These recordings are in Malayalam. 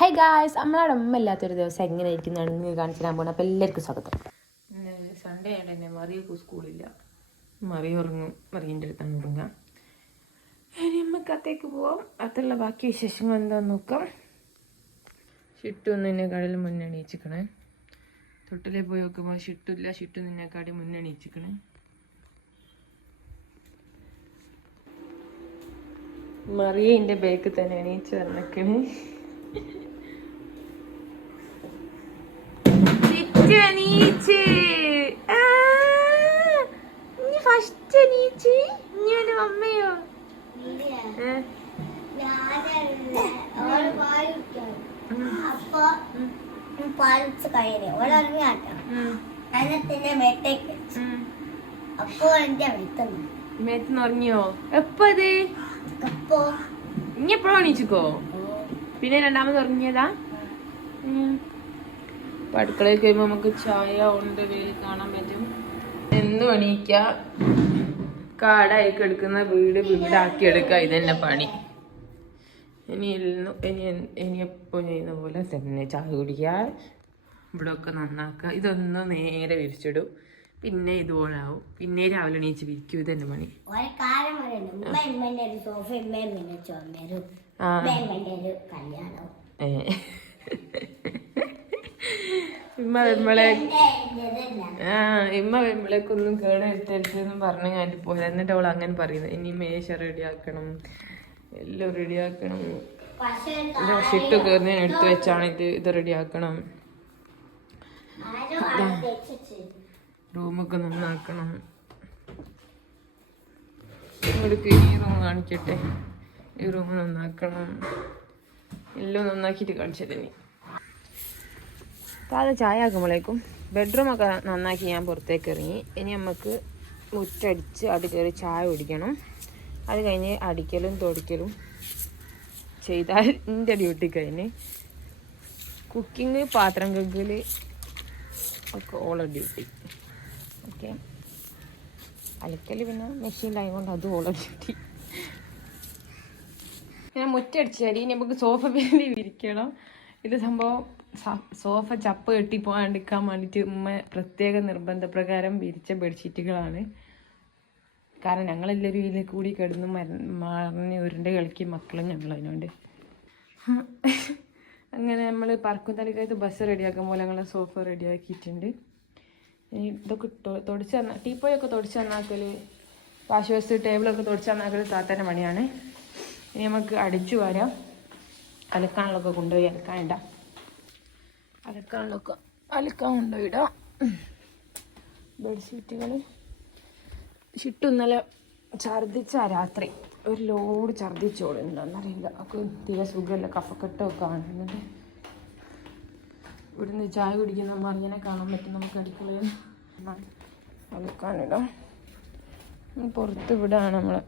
ഹേ ഗായ്സ്, നമ്മളവിടെ അമ്മ ഇല്ലാത്തൊരു ദിവസം എങ്ങനെ ഇരിക്കുന്നതാണ് നിങ്ങൾ കാണിച്ചു തരാൻ പോകണം. അപ്പോൾ എല്ലാവർക്കും സ്വാഗതം. സൺഡേ ആയിട്ട് തന്നെ മറിയൊക്കെ സ്കൂളില്ല. മറി ഉറങ്ങും, മറിയൻ്റെ അടുത്താണ് ഉറങ്ങാം. ഇനി നമുക്ക് അത്തേക്ക് പോവാം. അതുള്ള ബാക്കി വിശേഷങ്ങൾ എന്താണെന്ന് നോക്കാം. ഷിട്ടു ഒന്ന് എന്നെക്കാളിൽ മുന്നണിയിച്ചിക്കണേ. തൊട്ടിലേ പോയി നോക്കുമ്പോൾ ഷിട്ടില്ല, ഷിട്ടു നിന്നെക്കാടി മുന്നണിയിച്ചിക്കണേ. മറിയ എൻ്റെ ബേക്ക് തന്നെ എണീച്ച് വന്നേക്കണേ. അമ്മയോ മേത്തുനിന്നുറങ്ങിയോ? എപ്പത് ഇനി എപ്പോഴും എണീച്ചിക്കോ? പിന്നെ രണ്ടാമത് ഉറങ്ങിയതാ? അടുക്കളയിൽ കഴിയുമ്പോൾ നമുക്ക് ചായ ഉണ്ട് കാണാൻ പറ്റും. എന്നും എണീക്ക, കാടായിക്ക് എടുക്കുന്ന വീടാക്കി എടുക്കുക, ഇതന്നെ പണി. ഇനി എപ്പോൾ ചെയ്യുന്ന പോലെ തന്നെ ചായ കുടിക്കുക, ഇവിടെ ഒക്കെ നന്നാക്കുക. ഇതൊന്നും നേരെ വിരിച്ചിടും, പിന്നെ ഇതുപോലെ ആവും. പിന്നെ രാവിലെ എണീച്ച് വിരിക്കും. ഇതന്നെ പണി. ഇമ്മ വെമ്പളേക്കൊന്നും കേടെടുത്തെടുത്തെന്നും പറഞ്ഞു ഞാൻ പോയത്. എന്നിട്ട് അവൾ അങ്ങനെ പറയുന്നത്, ഇനി മേശ റെഡിയാക്കണം, എല്ലാം റെഡിയാക്കണം. ഷിട്ട് കയറുന്നതിന് എടുത്തു വെച്ചാണ് ഇത് റെഡിയാക്കണം. റൂമൊക്കെ നന്നാക്കണം. ഈ റൂം കാണിക്കട്ടെ. ഈ റൂം നന്നാക്കണം. എല്ലാം നന്നാക്കിയിട്ട് കാണിച്ചത്. ഇനി താഴെ ചായ ആക്കുമ്പോഴേക്കും ബെഡ്റൂമൊക്കെ നന്നാക്കി ഞാൻ പുറത്തേക്ക് ഇറങ്ങി. ഇനി നമുക്ക് മുറ്റടിച്ച് അത് കയറി ചായ കുടിക്കണം. അത് കഴിഞ്ഞ് അടിക്കലും തൊടിക്കലും ചെയ്താൽ എൻ്റെ ഡ്യൂട്ടി കഴിഞ്ഞ്. കുക്കിങ്, പാത്രം കഴുകൽ ഒക്കെ ഓള ഡ്യൂട്ടി. ഓക്കെ, അലക്കൽ പിന്നെ മെഷീനിലായതുകൊണ്ട് അത് ഓള ഡ്യൂട്ടി. ഞാൻ മുറ്റടിച്ച് തരി. ഇനി നമുക്ക് സോഫ പേരി വിരിക്കണം. ഇത് സംഭവം സോഫ ചപ്പ് കെട്ടി പോകാണ്ടിരിക്കാൻ വേണ്ടിയിട്ട് ഉമ്മ പ്രത്യേക നിർബന്ധപ്രകാരം വിരിച്ച ബെഡ്ഷീറ്റുകളാണ്. കാരണം ഞങ്ങളെല്ലാവരും ഇതിൽ കൂടി കിടന്ന് മറിഞ്ഞ് ഉരുണ്ട കളിക്കും മക്കളും ഞങ്ങൾ. അതിനോണ്ട് അങ്ങനെ നമ്മൾ പറക്കുംതലിക്കകത്ത് ബസ് റെഡിയാക്കാൻ പോലെ ഞങ്ങൾ സോഫ റെഡിയാക്കിയിട്ടുണ്ട്. ഇനി ഇതൊക്കെ തുടച്ച് ടീപ്പോയൊക്കെ തുടച്ച് നന്നാക്കൽ, വാഷ് ബസ് ടേബിളൊക്കെ തുടച്ച് നന്നാക്കൽ താത്തൻ്റെ പണിയാണ്. ഇനി നമുക്ക് അടിച്ചു വരാം. അലക്കാനുള്ളതൊക്കെ കൊണ്ടുപോയി അലക്കാനിടാം. അലക്കാൻ കൊണ്ടുപോയിടാം ബെഡ്ഷീറ്റുകൾ. ഷിട്ടു ഇന്നലെ ഛർദ്ദിച്ചാ രാത്രി ഒരു ലോഡ് ഛർദ്ദിച്ചോളൂ. എന്താണെന്നറിയില്ല, ഒക്കെ തീരെ സുഖമില്ല, കഫക്കെട്ടൊക്കെ കാണുന്നുണ്ട്. ഇവിടുന്ന് ചായ കുടിക്കുന്ന മറിഞ്ഞനെ കാണാൻ പറ്റും നമുക്ക് അടുക്കളയിൽ. അലക്കാനിടാം. പുറത്ത് വിടാണ് നമ്മളെ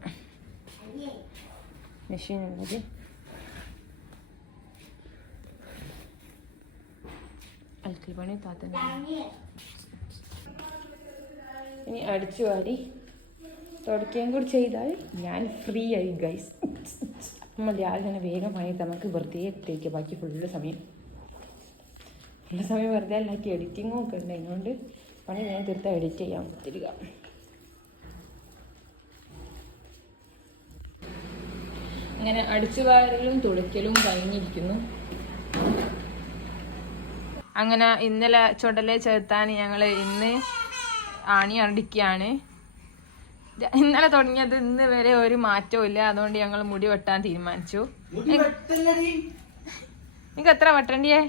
മെഷീൻ ഉള്ളത്. അലക്കൽ പണി താത്തന്നെ. ഇനി അടിച്ചു വാരി തുടക്കുകയും കൂടി ചെയ്താൽ ഞാൻ ഫ്രീ ആയി ഗൈസ്. നമ്മൾ രാവിലെ തന്നെ വേഗമായി നമുക്ക് വെറുതെ ഇട്ടേക്കുക. ബാക്കി ഫുള്ള് സമയം വെറുതെ അല്ലാക്കി എഡിറ്റിങ്ങും ഒക്കെ ഉണ്ട്. അതിനോണ്ട് പണി ഞാൻ തീർത്താൽ എഡിറ്റ് ചെയ്യാൻ തരിക. അങ്ങനെ അടിച്ചു വാരലും തുടയ്ക്കലും കഴിഞ്ഞിരിക്കുന്നു. അങ്ങനെ ഇന്നലെ ചുടലെ ചേർത്താൻ ഞങ്ങൾ ഇന്ന് ആണി അടിക്കുകയാണ്. ഇന്നലെ തുടങ്ങിയത് ഇന്ന് വരെ ഒരു മാറ്റവും ഇല്ല. അതുകൊണ്ട് ഞങ്ങൾ മുടി വെട്ടാൻ തീരുമാനിച്ചു. നിനക്ക് എത്ര വെട്ടണ്ടിയേ?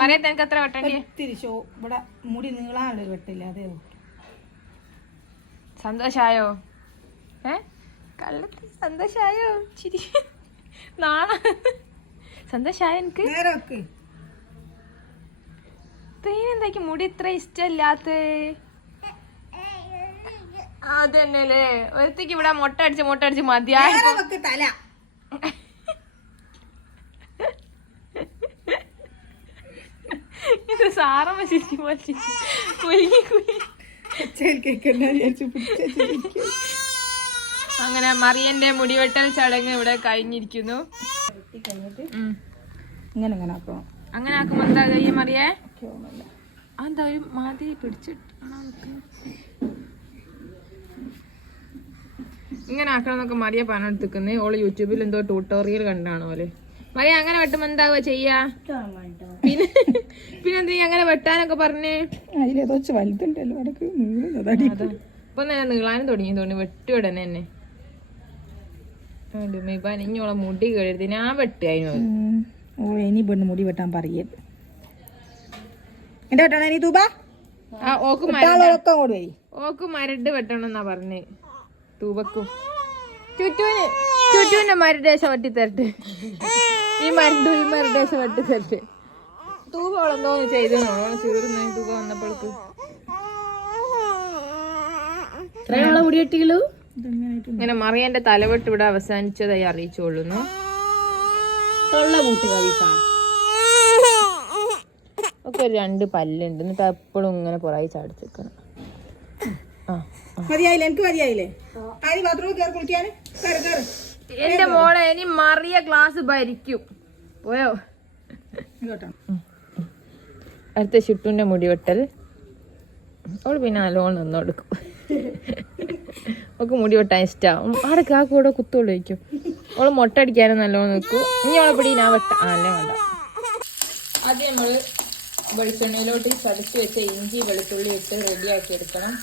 മറിയത്ത് എനിക്ക് എത്ര വെട്ടണ്ടിയേ? മുടി നീളാനുള്ള വെട്ടില്ല. അതെ, സന്തോഷായോ? കള്ളത്തി സന്തോഷായോ? ചിരി നാണ സന്തോഷായ എനിക്ക്? എന്താക്കി മുടി ഇത്ര ഇഷ്ടമില്ലാത്ത? അതന്നെല്ലേ, ഒരുത്തേക്ക് ഇവിടെ മുട്ട അടിച്ച് മതിയായ തല. ഇത് സാറമ്മ ശരിക്കും അങ്ങനെ മറിയന്റെ മുടിവെട്ടൽ ചടങ്ങ് ഇവിടെ കഴിഞ്ഞിരിക്കുന്നു. ഇങ്ങനെ ഇങ്ങനെ ആക്കണം. അങ്ങനെ ആക്കുമ്പോ എന്താ കഴിയ മറിയേ? എന്താ ഒരു മാതിരി പിടിച്ചിട്ട് ഇങ്ങനെ ആക്കണം എന്നൊക്കെ മറിയ പണെടുത്തിക്കുന്നത്. ഓള് യൂട്യൂബിൽ എന്തോ ട്യൂട്ടോറിയൽ കണ്ടാണോ പോലെ. മറിയ അങ്ങനെ വെട്ടുമ്പോ എന്താവുക ചെയ്യാ? പിന്നെ എന്ത് അങ്ങനെ വെട്ടാനൊക്കെ പറഞ്ഞേ? ഇപ്പൊ നേരെ നീളാനും തുടങ്ങി തോന്നി വെട്ടുവിടനെ തന്നെ. ഇനിയോളെ മുടി കഴുതി ഞാൻ വെട്ടായിരുന്നു. ഇനി പെണ്ണ് മുടി വെട്ടാൻ പറയത്. എന്റെ വെട്ടണ തൂബ ഓക്ക് മരട് വെട്ടണം എന്നാ പറഞ്ഞേ. തൂബക്കും ചുറ്റുവിന്റെ മരടേശം വെട്ടി തരട്ടെ. ഈ മരടേശം വെട്ടി തരട്ടെ. തൂബ ഓളെന്തോ ചെയ്തു ചീർന്ന തൂബ വന്നപ്പോൾക്ക് മുടി വെട്ടികളു. ഇങ്ങനെ മറിയന്റെ തലവെട്ട് ഇവിടെ അവസാനിച്ചതായി അറിയിച്ചോളുന്നു. ഒക്കെ 2 പല്ലുണ്ട്. എന്നിട്ട് എപ്പോഴും ഇങ്ങനെ പുറകെ ചാടിച്ചിരിക്കണം. എന്റെ മോളെ ഇനി മറിയ ക്ലാസ് ഭരിക്കും. പോയോ? അടുത്ത ഷിട്ടുന്റെ മുടി വെട്ടൽ. അവള് പിന്നെ നല്ലോണം നിന്നോടുക്കും. ഒക്കെ മുടി വെട്ടാൻ ഇഷ്ടമാവും. ആടെ കാക്കൂടെ കുത്തോളൂ വയ്ക്കും. അവള് മുട്ട അടിക്കാനും നല്ലോണം നിൽക്കും. ഇനി അവളെ പിടി ഞാൻ വെട്ട അല്ലേ വേണ്ട. ആദ്യം നമ്മള് വെളിച്ചെണ്ണയിലോട്ട് ചതച്ച് വെച്ച ഇഞ്ചി വെളുത്തുള്ളി ഇട്ട് റെഡിയാക്കി എടുക്കണം.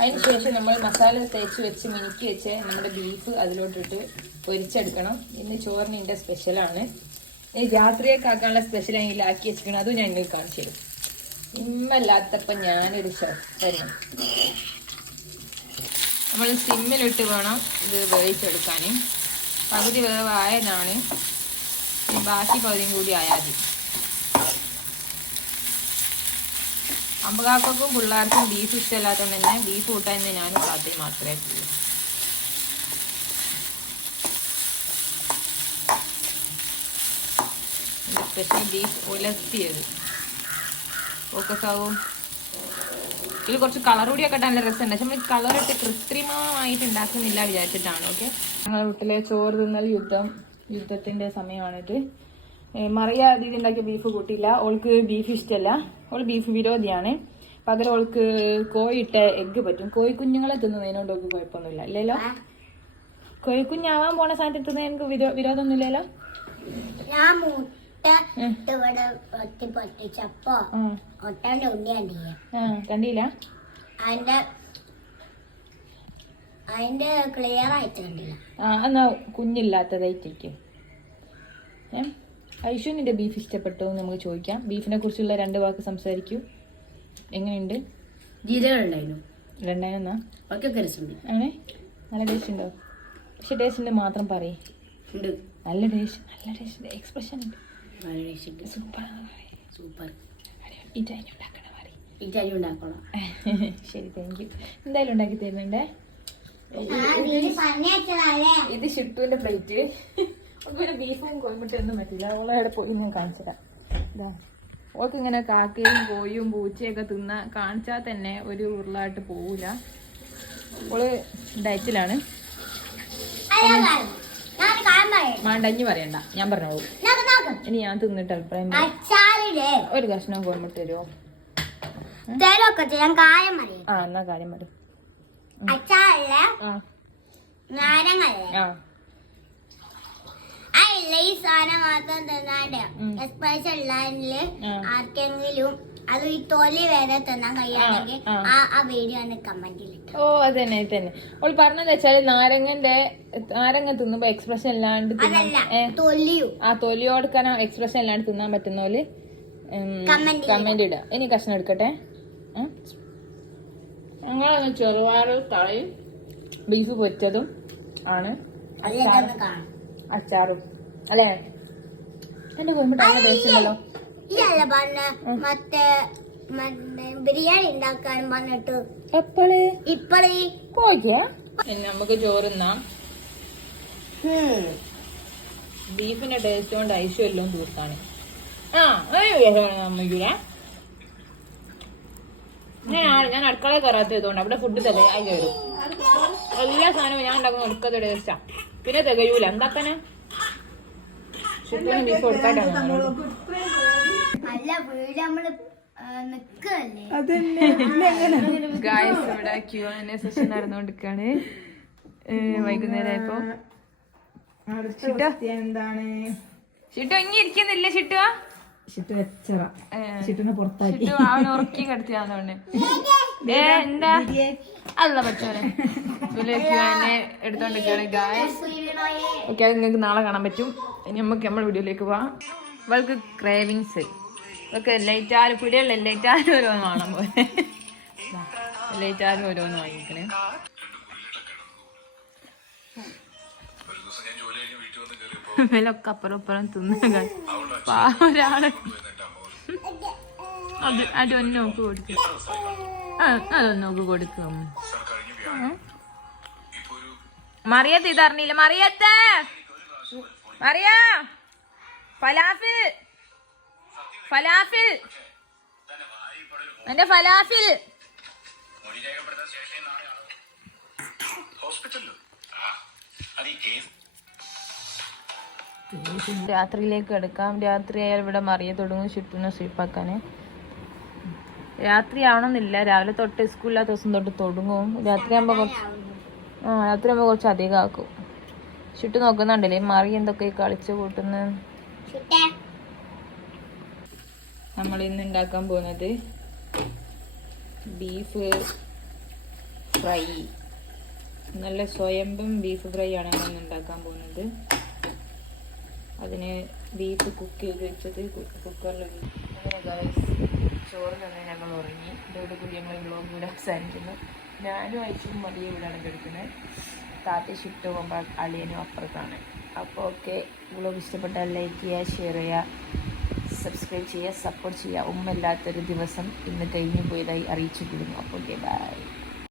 അതിന് ശേഷം നമ്മൾ മസാല തേച്ച് വെച്ച് മിനുക്കി വെച്ച് നമ്മുടെ ബീഫ് അതിലോട്ടിട്ട് പൊരിച്ചെടുക്കണം. ഇന്ന് ചോറിന് ഇതിൻ്റെ സ്പെഷ്യലാണ്. ഇനി രാത്രിയൊക്കെ ആക്കാനുള്ള സ്പെഷ്യൽ ആക്കി വെച്ചിരിക്കണം. അതും ഞാൻ നിങ്ങൾക്ക് കാണിച്ചു തരും. ഇമ്മല്ലാത്തപ്പം ഞാനൊരു ഷെഫ് തരും. നമ്മൾ സിമ്മിലിട്ട് വേണം ഇത് വേവിച്ചെടുക്കാൻ. പകുതി വേവായതാണ്. ബാക്കി പകുതിയും കൂടി ആയാൽ മതി. അമ്പകാക്കും പിള്ളേർക്കും ബീഫ് ഇഷ്ടമല്ലാത്തതുകൊണ്ട് തന്നെ ബീഫ് കൂട്ടാൻ ഞാനും രാത്രി മാത്രമേ ചെയ്യൂ. സ്പെഷ്യൽ ബീഫ് ഉലർത്തിയത് ഫോക്കസാവും. ഇതിൽ കുറച്ച് കളർ കൂടിയൊക്കെ ഇട്ടാൽ നല്ല രസമുണ്ട്. പക്ഷെ നമ്മൾ കളറിട്ട് കൃത്രിമമായിട്ട് ഉണ്ടാക്കുന്നില്ല വിചാരിച്ചിട്ടാണ്. ഓക്കെ, ഞങ്ങളുടെ വീട്ടിലെ ചോറ് തിന്നൽ യുദ്ധത്തിന്റെ സമയമാണിത്. മറിയ ദീദി ഉണ്ടാക്കിയ ബീഫ് കൂട്ടിയില്ല. ഓൾക്ക് ബീഫ് ഇഷ്ടമല്ല. ഓൾ ബീഫ് വിരോധിയാണ്. പകരം ഓൾക്ക് കോഴിയിട്ട എഗ്ഗ് പറ്റും. കോഴിക്കുഞ്ഞുങ്ങളെ തിന്നുന്നതിനോട് ഓൾക്ക് കുഴപ്പമൊന്നുമില്ല. ഇല്ലല്ലോ? കോഴിക്കുഞ്ഞാവാൻ പോണ സാധനത്തിൽ തിന്ന എനിക്ക് വിരോധമൊന്നുമില്ലല്ലോ. കണ്ടില്ല? എന്നാ കുഞ്ഞില്ലാത്തതായിട്ടേക്ക്. ഐഷുവിന്റെ ബീഫ് ഇഷ്ടപ്പെട്ടോ എന്ന് നമുക്ക് ചോദിക്കാം. ബീഫിനെ കുറിച്ചുള്ള 2 വാക്ക് സംസാരിക്കൂ. എങ്ങനെയുണ്ട്? രണ്ടായിരുന്നാ അങ്ങനെ നല്ല ടേസ്റ്റ് ഉണ്ടോ? പക്ഷെ ടേസ്റ്റിന്റെ മാത്രം പറയേ. നല്ല ടേസ്റ്റ് എക്സ്പ്രഷൻ ഉണ്ട്. സൂപ്പർ. ശരി, താങ്ക് യു. എന്തായാലും ഉണ്ടാക്കി തരുന്നുണ്ടേ. ഇത് ഷിട്ടുവിന്റെ പ്ലേറ്റ്. പിന്നെ ബീഫും കോഴിമുട്ടയൊന്നും പറ്റില്ല. ഓളെ അവിടെ പോയി ഞാൻ കാണിച്ചുതരാം. ഓൾക്ക് ഇങ്ങനെ കാക്കയും കോഴിയും പൂച്ചയൊക്കെ കാണിച്ചാൽ തന്നെ ഒരു ഉരുളായിട്ട് പോവില്ല. ഓള് ഡയറ്റിലാണ്. മാണ്ടഞ്ഞ് പറയണ്ട, ഞാൻ പറഞ്ഞോളൂ. ഇനി ഞാൻ തിന്നിട്ട് അഭിപ്രായം. ഒരു കഷ്ണം കോഴിമുട്ട തരുമോ? എന്നാ കാര്യം പറയും. ഈ സാധനം മാത്രം തിന്നാണ്ട് എക്സ്പ്രഷൻ ആർക്കെങ്കിലും അത് ഈ തൊലി വരെ തിന്നാൻ കഴിയാണെങ്കിൽ ആ വീഡിയോ ആണ് കമന്റിൽ. ഓ അതന്നെ തന്നെ അവൾ പറഞ്ഞത് വെച്ചാല് നാരങ്ങ തിന്നുമ്പോ എക്സ്പ്രഷൻ ഇല്ലാണ്ട് തൊലിയോടുക്കാൻ എക്സ്പ്രഷൻ ഇല്ലാണ്ട് തിന്നാൻ പറ്റുന്ന പോലെ കമന്റ് ഇടുക. ഇനി കഷ്ണം എടുക്കട്ടെ. ഞങ്ങളൊന്ന് ചെറുവാറ് തളയും ബീഫ് പൊരിച്ചതും ആണ്, അച്ചാറും അല്ലേ? എന്റെ കോഴിമുട്ട നല്ല ടേസ്റ്റ് ഉണ്ടല്ലോ. മറ്റേ ബിരിയാണി ഉണ്ടാക്കാൻ പറഞ്ഞിട്ട് നമുക്ക് ചോറുന്നാം. ബീഫിന്റെ ടേസ്റ്റ് കൊണ്ട് ഐശ്വര്യം എല്ലാം തീർത്താണ്. ഞാൻ അടുക്കളയിൽ കയറാത്തതുകൊണ്ട് അവിടെ ഫുഡ് തന്നെ അതിൽ വരും. എല്ലാ സാധനവും ഞാൻ ഉണ്ടാക്കുന്ന ഒടുക്കത്തെ ടേസ്റ്റാ. പിന്നെ തികയൂല എന്താക്കാനെ ഷിട്ടുവിന് ബീഫ് കൊടുക്കാട്ടാണ് അല്ല വീട് നമ്മള് നിക്കല്ലേ. ഗായ്സ് ഇവിടെ Q&A സെഷൻ നടന്നുകൊണ്ടിരിക്കാണ്. വൈകുന്നേരമായപ്പോ എന്താണ് ഷിട്ടു ഇങ്ങനെ ഇരിക്കുന്നില്ല ഷിട്ടുവാ ഷിട്ടുനെ പുറത്താക്കി അവൻ ഉറക്കി കിടത്തിയാന്നോണ്ട് എന്താ അല്ല പറ്റോനെ Q&A എടുത്തോണ്ടിരിക്കാണ് ഗായ്സ്. ഓക്കെ അത് നിങ്ങൾക്ക് നാളെ കാണാൻ പറ്റും. ഇനി നമുക്ക് നമ്മുടെ വീഡിയോയിലേക്ക് പോവാം. ഇവൾക്ക് ക്രേവിങ്സ് ഇവൾക്ക് എല്ലാറ്റാരും പിടിയുള്ള എല്ലാറ്റാരും ഓരോന്ന് കാണാൻ പോലെ എല്ലാറ്റാരും ഓരോന്ന് വാങ്ങിക്കണേ. ഇവലൊക്കെ അപ്പുറം തിന്നുക ഒരാള് അതൊന്നോക്ക് കൊടുക്കും. അതൊന്നോക്ക് കൊടുക്കും. മറിയത്ത് ഇതറിഞ്ഞില്ല. മറിയത്ത് മറിയ ഫലാഫിൽ ഫലാഫിൽ എന്റെ ഫലാഫിൽ രാത്രിയിലേക്ക് എടുക്കാം. രാത്രി ആയാൽ ഇവിടെ മറിയ തുടങ്ങും ഷിട്ടുനെ സ്വീപ്പാക്കാന്. രാത്രി ആവണമെന്നില്ല, രാവിലെ തൊട്ട് സ്കൂളില്ലാത്ത ദിവസം തൊട്ട് തുടങ്ങും. രാത്രിയാകുമ്പോൾ കുറച്ച് അധികം ആക്കും. ഷിട്ടു നോക്കുന്നുണ്ടല്ലേ മറി എന്തൊക്കെ കളിച്ച് കൂട്ടുന്ന. നമ്മൾ ഇന്ന് ഉണ്ടാക്കാൻ പോകുന്നത് ബീഫ് ഫ്രൈ. നല്ല സ്വയംഭം ബീഫ് ഫ്രൈ ആണ് നമ്മൾ ഉണ്ടാക്കാൻ പോകുന്നത്. അതിന് ബീഫ് കുക്ക് ചെയ്ത് വെച്ചത് കുക്കറിൽ. അങ്ങനെ ഗൈസ് ചോറ് തന്നെ ഞങ്ങൾ ഉറങ്ങി. ഇതോട് കൂടി ഞങ്ങൾ വ്ളോഗ് ഇവിടെ അവസാനിക്കുന്നു. ഞാനും അയച്ചും മതിയെ ഇവിടെയാണ് കിടക്കുന്നത്. താത്തി ഷിഫ്റ്റ് പോകുമ്പോൾ അളിയനും അപ്പുറത്താണ്. അപ്പോൾ ഓക്കെ, വ്ളോഗ് ഇഷ്ടപ്പെട്ടാൽ ലൈക്ക് ചെയ്യുക, ഷെയർ ചെയ്യുക, സബ്സ്ക്രൈബ് ചെയ്യുക, സപ്പോർട്ട് ചെയ്യുക. ഉമ്മ ഇല്ലാത്തൊരു ദിവസം ഇന്ന് കഴിഞ്ഞു പോയതായി അറിയിച്ചു കൊടുക്കുന്നു. അപ്പോൾ ഓക്കെ, ബൈ.